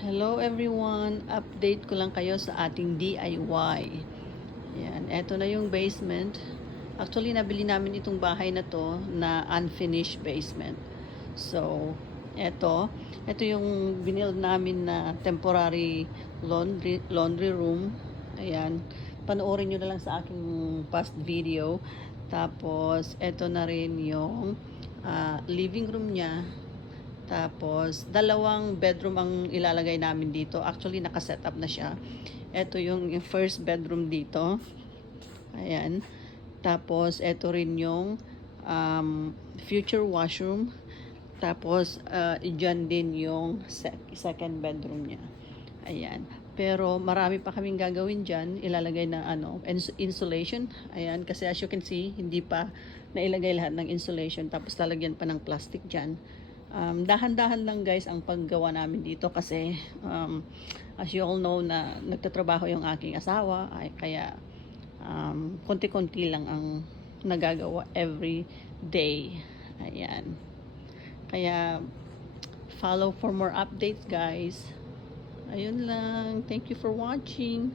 Hello everyone! Update ko lang kayo sa ating DIY. Yan, eto na yung basement. Actually, nabili namin itong bahay na to na unfinished basement. So, eto yung binild namin na temporary laundry room. Ayan, panoorin nyo na lang sa aking past video. Tapos, eto na rin yung living room niya. Tapos, dalawang bedroom ang ilalagay namin dito. Actually, nakaset up na siya. Ito yung first bedroom dito. Ayan. Tapos, ito rin yung future washroom. Tapos, dyan din yung second bedroom niya. Ayan. Pero, marami pa kaming gagawin dyan. Ilalagay na insulation. Ayan. Kasi as you can see, hindi pa nailagay lahat ng insulation. Tapos, lalagyan pa ng plastic dyan. Dahan-dahan lang guys ang paggawa namin dito kasi as you all know na nagtatrabaho yung aking asawa ay kaya konti-konti lang ang nagagawa every day. Ayan. Kaya follow for more updates guys. Ayun lang. Thank you for watching.